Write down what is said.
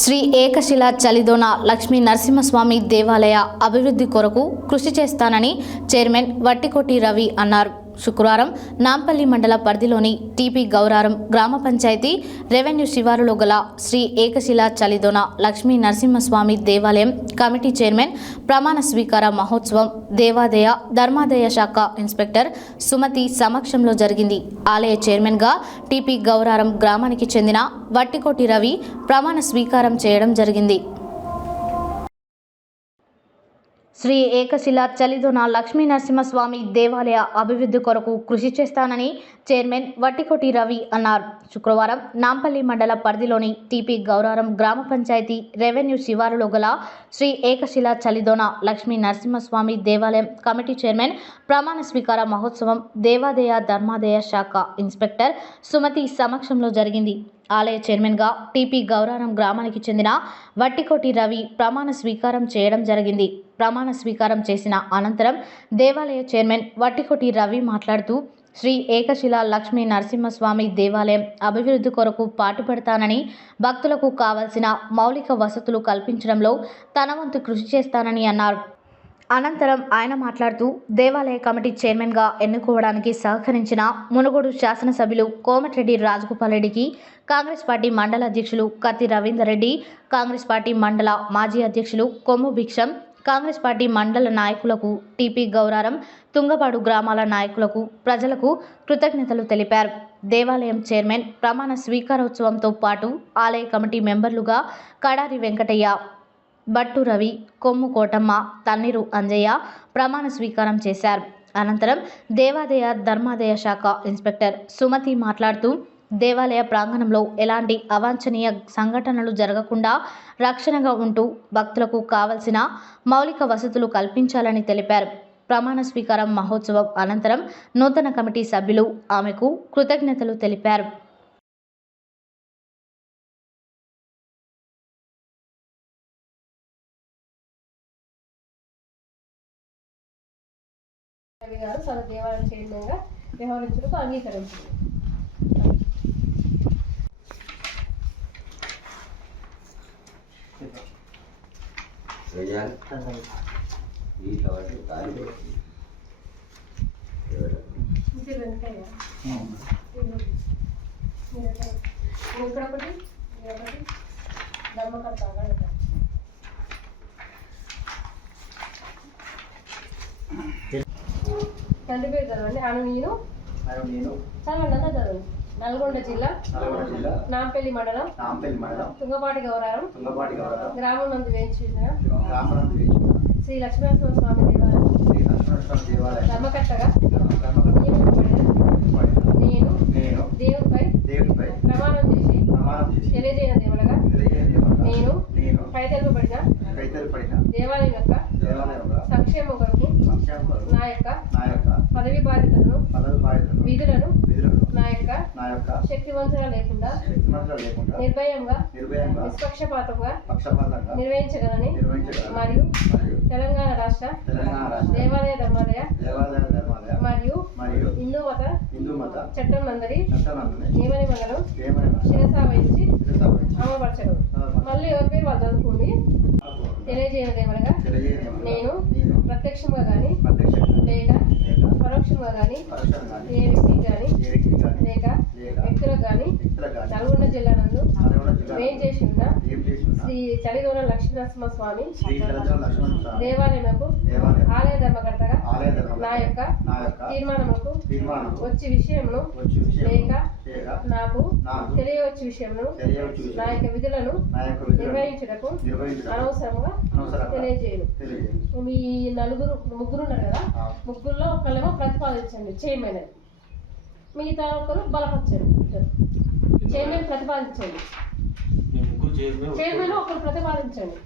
శ్రీ ఏకశిల చలిదోన లక్ష్మీ నరసింహస్వామి దేవాలయ అభివృద్ధి కొరకు కృషి చేస్తానని చైర్మన్ వట్టికోటి రవి అన్నారు. శుక్రవారం నాంపల్లి మండల పరిధిలోని టీపీ గౌరారం గ్రామ పంచాయతీ రెవెన్యూ శివారులో గల శ్రీ ఏకశిల చలిదోన లక్ష్మీ నరసింహస్వామి దేవాలయం కమిటీ చైర్మన్ ప్రమాణ స్వీకార మహోత్సవం దేవాదాయ ధర్మాదాయ శాఖ ఇన్స్పెక్టర్ సుమతి సమక్షంలో జరిగింది. ఆలయ చైర్మన్గా టీపీ గౌరారం గ్రామానికి చెందిన వట్టికోటి రవి ప్రమాణ స్వీకారం చేయడం జరిగింది. శ్రీ ఏకశిల చలిదోన లక్ష్మీ నరసింహస్వామి దేవాలయ అభివృద్ధి కొరకు కృషి చేస్తానని చైర్మన్ వట్టికోటి రవి అన్నారు. శుక్రవారం నాంపల్లి మండల పరిధిలోని టీపీ గౌరారం గ్రామ పంచాయతీ రెవెన్యూ శివారులో గల శ్రీ ఏకశిల చలిదోన లక్ష్మీ నరసింహస్వామి దేవాలయం కమిటీ చైర్మన్ ప్రమాణ స్వీకార మహోత్సవం దేవాదాయ ధర్మాదాయ శాఖ ఇన్స్పెక్టర్ సుమతి సమక్షంలో జరిగింది. ఆలయ చైర్మన్గా టీపీ గౌరారం గ్రామానికి చెందిన వట్టికోటి రవి ప్రమాణ స్వీకారం చేయడం జరిగింది. ప్రమాణ స్వీకారం చేసిన అనంతరం దేవాలయ చైర్మన్ వట్టికోటి రవి మాట్లాడుతూ శ్రీ ఏకశిల లక్ష్మీ నరసింహస్వామి దేవాలయం అభివృద్ధి కొరకు పాటుపడతానని, భక్తులకు కావలసిన మౌలిక వసతులు కల్పించడంలో తన వంతు కృషి చేస్తానని అన్నారు. అనంతరం ఆయన మాట్లాడుతూ దేవాలయ కమిటీ చైర్మన్గా ఎన్నుకోవడానికి సహకరించిన మునుగోడు శాసనసభ్యులు కోమటిరెడ్డి రాజగోపాల్ రెడ్డికి, కాంగ్రెస్ పార్టీ మండల అధ్యక్షులు కత్తి రవీందర్ రెడ్డి, కాంగ్రెస్ పార్టీ మండల మాజీ అధ్యక్షులు కొమ్ము భిక్షం, కాంగ్రెస్ పార్టీ మండల నాయకులకు, టీపీ గౌరారం తుంగపాడు గ్రామాల నాయకులకు, ప్రజలకు కృతజ్ఞతలు తెలిపారు. దేవాలయం చైర్మన్ ప్రమాణ స్వీకారోత్సవంతో పాటు ఆలయ కమిటీ మెంబర్లుగా కడారి వెంకటయ్య, బట్టు రవి, కొమ్ము కోటమ్మ, తన్నీరు అంజయ్య ప్రమాణ స్వీకారం చేశారు. అనంతరం దేవాదాయ ధర్మాదాయ శాఖ ఇన్స్పెక్టర్ సుమతి మాట్లాడుతూ దేవాలయ ప్రాంగణంలో ఎలాంటి అవాంఛనీయ సంఘటనలు జరగకుండా రక్షణగా ఉంటూ భక్తులకు కావలసిన మౌలిక వసతులు కల్పించాలని తెలిపారు. ప్రమాణ స్వీకారం మహోత్సవం అనంతరం నూతన కమిటీ సభ్యులు ఆమెకు కృతజ్ఞతలు తెలిపారు. దేవాలయం చైర్మన్గా వ్యవహరించడానికి అంగీకరించింది. ఇక్కడొకటి ధర్మకర్త తండ్రి పేరు చదవండి. నేను చదవండి అంతా చదవండి. నల్గొండ జిల్లా నాంపల్లి మండలం తుంగపాటి గౌరారం గ్రామం నందు వేయించిన శ్రీ లక్ష్మీనరసింహ స్వామి దేవాలయం ధర్మకర్తగా నేను దేవుడిపై ప్రమాణం చేసి తెలియజేయన దేవుడగా నేను పై తెలుపబడిన దేవాలయం యొక్క సంక్షేమం కొరకు నా యొక్క పదవి బాధ్యతలను విధులను నా యొక్క శక్తివంతంగా లేకుండా నిర్భయంగా నిష్పక్షపాతంగా నిర్వహించగలని మరియు తెలంగాణ రాష్ట్ర దేవాలయ ధర్మాలయ మరియు హిందూ మత చట్టం నందరి నియమ నిబంధనలు శిరసా వహించి అమలుపరచగలను. మళ్ళీ ఎవరి పేరు వాళ్ళు చదువుకోండి. తెలియజేయని దేవుడగా నేను ప్రత్యక్షంగా కానీ లేక పరోక్షంగా కానీ ఏ వ్యక్తికి కానీ లేక వ్యక్తులకు కానీ నల్గొండ జిల్లా నందు వేం చేసి ఉన్న శ్రీ చలిదోన లక్ష్మీనరసింహ స్వామి దేవాలయముకు ఆలయ ధర్మకర్తగా నా యొక్క తీర్మానముకు వచ్చే విషయమును లేక నాకు తెలియవచ్చే విషయమును నా యొక్క విధులను నిర్వహించుటకు అనవసరంగా తెలియజేయను. మీ ముగ్గురు ఉన్నారు కదా, ముగ్గురులో ఒకళ్ళేమో ప్రతిపాదించండి చైర్మన్ అని, మిగతా ఒకరు బలపరచండి. చైర్మన్ ప్రతిపాదించండి, చైర్మన్ ఒకరు ప్రతిపాదించండి.